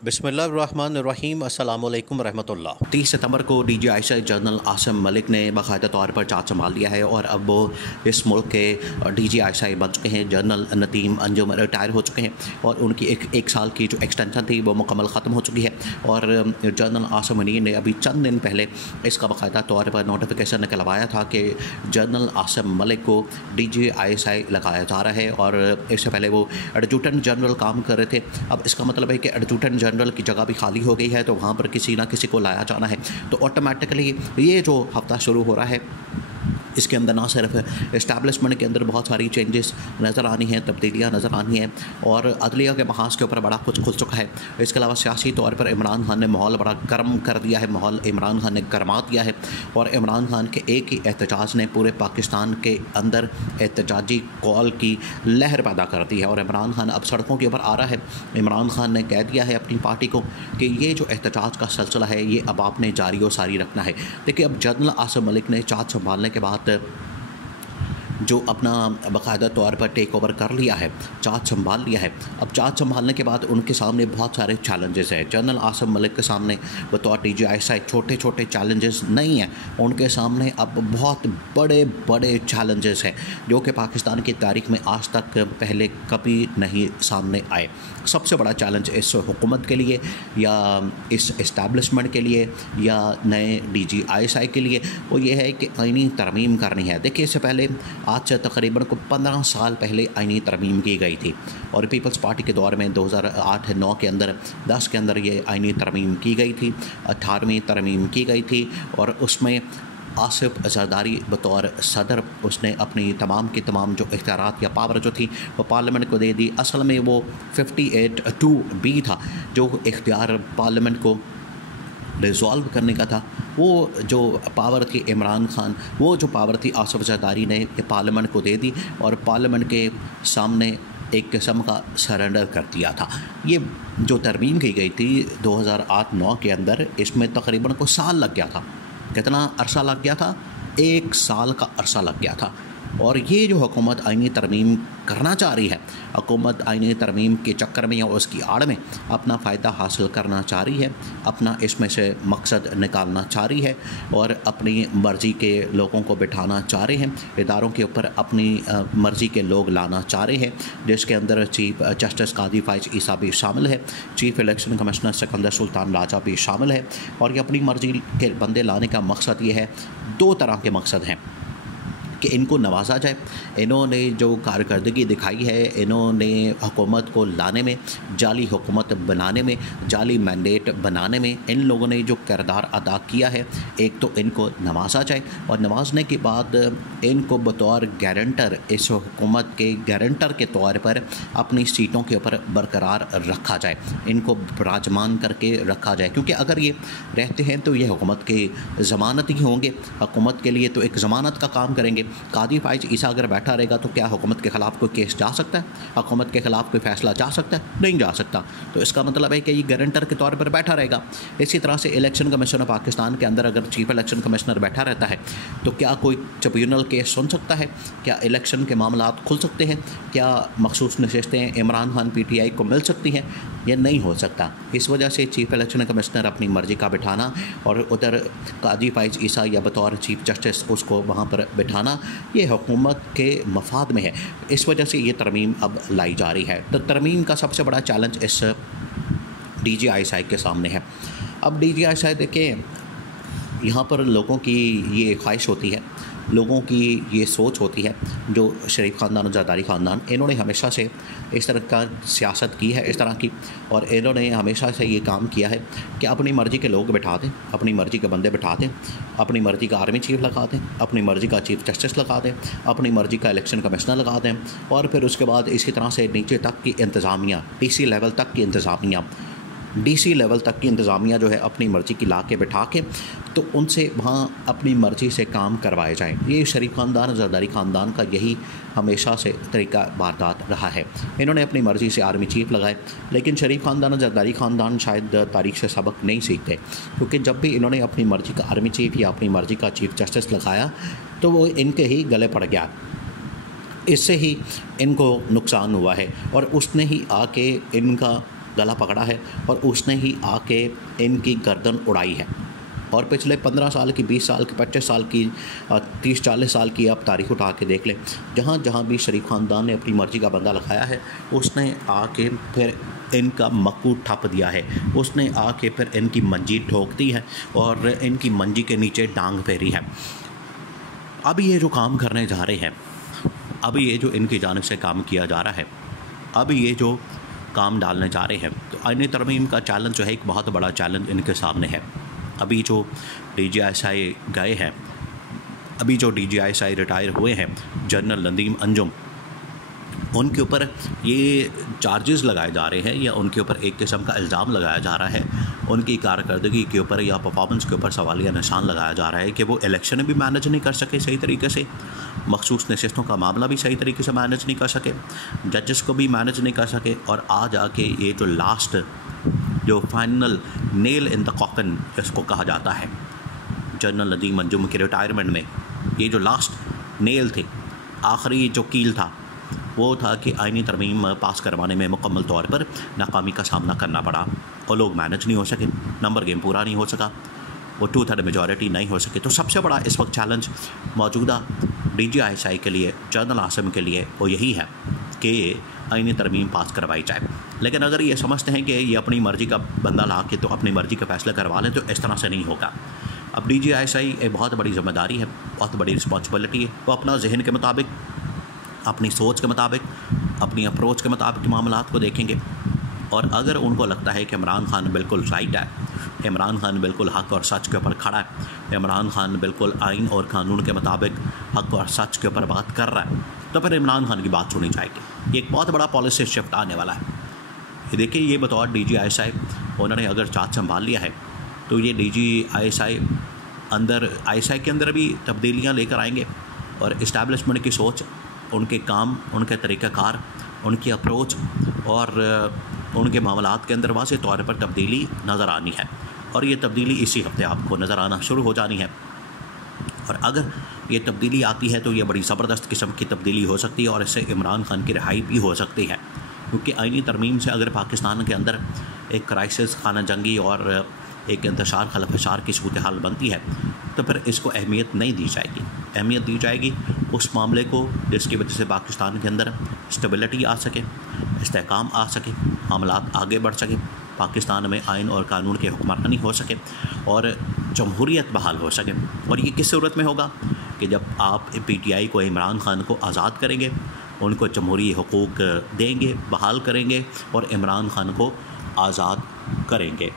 बिस्मिल्लाहिर्रहमानिर्रहीम अस्सलाम वालेकुम रहमतुल्लाह। 30 सितंबर को DGI जनरल आसिम मलिक ने बाकायदा तौर पर चार्ज संभाल लिया है और अब वो इस मुल्क के DGI बन चुके हैं। जनरल नदीम अंजुम रिटायर हो चुके हैं और उनकी एक साल की जो एक्सटेंशन थी वो मुकम्मल ख़त्म हो चुकी है। और जनरल आसिम मुनीर ने अभी चंद दिन पहले इसका बाकायदा तौर पर नोटिफिकेशन निकलवाया था कि जनरल आसिम मलिक को DGI लगाया जा रहा है। और इससे पहले वो एडजुटेंट जनरल काम कर रहे थे। अब इसका मतलब है कि एडजुटेंट जनरल की जगह भी खाली हो गई है, तो वहाँ पर किसी ना किसी को लाया जाना है। तो ऑटोमेटिकली ये जो हफ्ता शुरू हो रहा है इसके अंदर ना सिर्फ इस्टेब्लिशमेंट के अंदर बहुत सारी चेंजेस नज़र आनी हैं, तब्दीलियाँ नज़र आनी हैं और अदलिया के महाज के ऊपर बड़ा कुछ खुल चुका है। इसके अलावा सियासी तौर पर इमरान खान ने माहौल बड़ा गर्म कर दिया है, माहौल इमरान खान ने गरमा दिया है। और इमरान खान के एक ही एहतजाज ने पूरे पाकिस्तान के अंदर एहतजाजी कॉल की लहर पैदा कर दी है और इमरान खान अब सड़कों के ऊपर आ रहा है। इमरान खान ने कह दिया है अपनी पार्टी को कि ये जो एहतजाज का सिलसिला है ये अब आपने जारी व सारी रखना है। देखिए, अब जनरल आसिम मलिक ने चार्ज संभालने के बाद जो अपना बाकायदा तौर पर टेक ओवर कर लिया है, चार्ज संभाल लिया है। अब चार्ज संभालने के बाद उनके सामने बहुत सारे चैलेंजेस हैं। जनरल आसिम मलिक के सामने बतौर DGI छोटे छोटे चैलेंजेस नहीं हैं, उनके सामने अब बहुत बड़े बड़े चैलेंजेस हैं जो कि पाकिस्तान की तारीख में आज तक पहले कभी नहीं सामने आए। सबसे बड़ा चैलेंज इस हुकूमत के लिए या इस इस्टेब्लिशमेंट के लिए या नए DGI के लिए वो ये है कि आईनी तरमीम करनी है। देखिए, इससे पहले आज से तकरीबन 15 साल पहले आईनी तरमीम की गई थी और पीपल्स पार्टी के दौर में 2008-9 के अंदर 10 के अंदर ये आईनी तरमीम की गई थी, 18वीं तरमीम की गई थी और उसमें आसिफ जरदारी बतौर सदर उसने अपनी तमाम की तमाम जो इख्तियारात या पावर जो थी वो पार्लियामेंट को दे दी। असल में वो 58(2)B था जो इख्तियार पार्लियामेंट को रिजॉल्व करने का था। वो जो पावर थी इमरान खान, वो जो पावर थी आसिफ जरदारी ने पार्लियामेंट को दे दी और पार्लियामेंट के सामने एक किस्म का सरेंडर कर दिया था। ये जो तरमीम की गई थी 2008-9 के अंदर, इसमें तकरीबन को साल लग गया था। कितना अरसा लग गया था? 1 साल का अरसा लग गया था। और ये जो हुकूमत आईनी तरमीम करना चाह रही है, हुकूमत आईनी तरमीम के चक्कर में या उसकी आड़ में अपना फ़ायदा हासिल करना चाह रही है, अपना इसमें से मकसद निकालना चाह रही है और अपनी मर्ज़ी के लोगों को बिठाना चाह रहे हैं। इदारों के ऊपर अपनी मर्ज़ी के लोग लाना चाह रहे हैं, जिसके अंदर चीफ जस्टिस कादी फ़ाइज़ ईसा भी शामिल है, chief election commissioner Sikandar Sultan Raja भी शामिल है। और ये अपनी मर्ज़ी के बंदे लाने का मकसद ये है, 2 तरह के मकसद हैं कि इनको नवाजा जाए। इन्होंने जो कारकर्दगी दिखाई है, इन्होंने हुकूमत को लाने में, जाली हुकूमत बनाने में, जाली मैंडेट बनाने में इन लोगों ने जो किरदार अदा किया है, एक तो इनको नवाजा जाए और नवाजने के बाद इनको बतौर गारंटर, इस हुकूमत के गारंटर के तौर पर अपनी सीटों के ऊपर बरकरार रखा जाए, इनको विराजमान करके रखा जाए। क्योंकि अगर ये रहते हैं तो ये हुकूमत के ज़मानत ही होंगे, हुकूमत के लिए तो एक ज़मानत का काम करेंगे। कादी फ़ाइज़ ईसा अगर बैठा रहेगा तो क्या हुकूमत के ख़िलाफ़ कोई केस जा सकता है? हुकूमत के ख़िलाफ़ कोई फ़ैसला जा सकता है? नहीं जा सकता। तो इसका मतलब है कि ये गारंटर के तौर पर बैठा रहेगा। इसी तरह से इलेक्शन कमीशन पाकिस्तान के अंदर अगर चीफ इलेक्शन कमिश्नर बैठा रहता है तो क्या कोई ट्रिब्यूनल केस सुन सकता है? क्या इलेक्शन के मामलात खुल सकते हैं? क्या मखसूस नशिस्तें इमरान खान PTI को मिल सकती हैं? यह नहीं हो सकता। इस वजह से चीफ इलेक्शन कमिश्नर अपनी मर्ज़ी का बिठाना और उधर कादी फ़ाइज़ ईसा या बतौर चीफ जस्टिस उसको वहाँ पर बिठाना, ये हुकूमत के मफाद में है। इस वजह से ये तरमीम अब लाई जा रही है। तो तरमीम का सबसे बड़ा चैलेंज इस DGI के सामने है। अब DGI देखें, यहाँ पर लोगों की ये ख्वाहिश होती है, लोगों की ये सोच होती है, जो शरीफ ख़ानदान और जरदारी ख़ानदान, इन्होंने हमेशा से इस तरह का सियासत की है, इस तरह की, और इन्होंने हमेशा से ये काम किया है कि अपनी मर्ज़ी के लोग बिठा दें, अपनी मर्ज़ी के बंदे बिठा दें, अपनी मर्ज़ी का आर्मी चीफ लगा दें, अपनी मर्ज़ी का चीफ जस्टिस लगा दें, अपनी मर्ज़ी का इलेक्शन कमिश्नर लगा दें और फिर उसके बाद इसी तरह से नीचे तक की इंतज़ामिया, DC लेवल तक की इंतज़ामिया, DC लेवल तक की इंतज़ामिया जो है अपनी मर्ज़ी की ला के बिठा के तो उनसे वहाँ अपनी मर्ज़ी से काम करवाए जाएँ। ये शरीफ ख़ानदान, जरदारी ख़ानदान का यही हमेशा से तरीका वारदात रहा है। इन्होंने अपनी मर्ज़ी से आर्मी चीफ लगाए, लेकिन शरीफ ख़ानदान और जरदारी ख़ानदान शायद तारीख से सबक नहीं सीखते, क्योंकि जब भी इन्होंने अपनी मर्ज़ी का आर्मी चीफ या अपनी मर्ज़ी का चीफ जस्टिस लगाया तो वो इनके ही गले पड़ गया। इससे ही इनको नुकसान हुआ है और उसने ही आके इनका गला पकड़ा है और उसने ही आके इनकी गर्दन उड़ाई है। और पिछले 15 साल की, 20 साल की, 25 साल की, 30-40 साल की आप तारीख उठा के देख लें, जहाँ जहाँ भी शरीफ ख़ानदान ने अपनी मर्ज़ी का बंदा लगाया है, उसने आके फिर इनका मक्कू ठप दिया है, उसने आके फिर इनकी मंजी ठोक दी है और इनकी मंजी के नीचे डांग फेरी है। अब ये जो काम करने जा रहे हैं, अब ये जो इनकी जानिब से काम किया जा रहा है, अब ये जो काम डालने जा रहे हैं, तो आईनी तरमीम का चैलेंज जो है, एक बहुत बड़ा चैलेंज इनके सामने है। अभी जो DGISI गए हैं, अभी जो DGISI रिटायर हुए हैं, जनरल नदीम अंजुम, उनके ऊपर ये चार्जेस लगाए जा रहे हैं या उनके ऊपर एक किस्म का इल्ज़ाम लगाया जा रहा है, उनकी कारकर्दगी के ऊपर या परफॉर्मेंस के ऊपर सवालिया निशान लगाया जा रहा है कि वो इलेक्शन भी मैनेज नहीं कर सके सही तरीके से, मखसूस नशिस्तों का मामला भी सही तरीके से मैनेज नहीं कर सके, जजेस को भी मैनेज नहीं कर सके, और आज आके ये जो लास्ट जो final nail in the coffin इसको कहा जाता है, जनरल नदीम अंजुम के रिटायरमेंट में ये जो लास्ट नेल थे, आखिरी जो कील था, वो था कि आईनी तरमीम पास करवाने में मुकम्मल तौर पर नाकामी का सामना करना पड़ा और लोग मैनेज नहीं हो सके, नंबर गेम पूरा नहीं हो सका, वो 2/3 मेजॉरिटी नहीं हो सके। तो सबसे बड़ा इस वक्त चैलेंज मौजूदा DGISI के लिए, जनरल आसिम के लिए, वो यही है कि आईनी तरमीम पास करवाई जाए। लेकिन अगर ये समझते हैं कि ये अपनी मर्ज़ी का बंदा ला के तो अपनी मर्ज़ी का फ़ैसला करवा लें, तो इस तरह से नहीं होगा। अब DGISI एक बहुत बड़ी ज़िम्मेदारी है, बहुत बड़ी रिस्पॉन्सिबिलिटी है। वो अपना जहन के मुताबिक, अपनी सोच के मुताबिक, अपनी अप्रोच के मुताबिक मामलात को देखेंगे, और अगर उनको लगता है कि इमरान खान बिल्कुल राइट है, इमरान खान बिल्कुल हक़ और सच के ऊपर खड़ा है, इमरान खान बिल्कुल आइन और कानून के मुताबिक हक़ और सच के ऊपर बात कर रहा है, तो फिर इमरान खान की बात सुनी जाएगी। ये एक बहुत बड़ा पॉलिसी शिफ्ट आने वाला है। ये देखिए, ये बतौर DGISI उन्होंने अगर चार्ज संभाल लिया है, तो ये DGISI अंदर ISI के अंदर भी तब्दीलियाँ लेकर आएंगे और इस्टेब्लिशमेंट की सोच, उनके काम, उनके तरीक़ाकार, उनकी अप्रोच और उनके मामलात के अंदर वाज़ेह तौर पर तब्दीली नज़र आनी है, और ये तब्दीली इसी हफ्ते आपको नज़र आना शुरू हो जानी है। और अगर ये तब्दीली आती है तो ये बड़ी ज़बरदस्त किस्म की तब्दीली हो सकती है, और इससे इमरान खान की रिहाई भी हो सकती है, क्योंकि आईनी तरमीम से अगर पाकिस्तान के अंदर एक क्राइसिस, खाना जंगी और एक इंतशार खलफशार की सूरत हाल बनती है, तो फिर इसको अहमियत नहीं दी जाएगी। अहमियत दी जाएगी उस मामले को जिसकी वजह से पाकिस्तान के अंदर स्टेबिलिटी आ सके, इस्तेहकाम आ सके, मामलात आगे बढ़ सके, पाकिस्तान में आइन और कानून की हुक्मरानी हो सके और जमहूरियत बहाल हो सके। और ये किस सूरत में होगा कि जब आप PTI को, इमरान खान को आज़ाद करेंगे, उनको जमहूरी हुकूक देंगे, बहाल करेंगे और इमरान खान को आज़ाद करेंगे।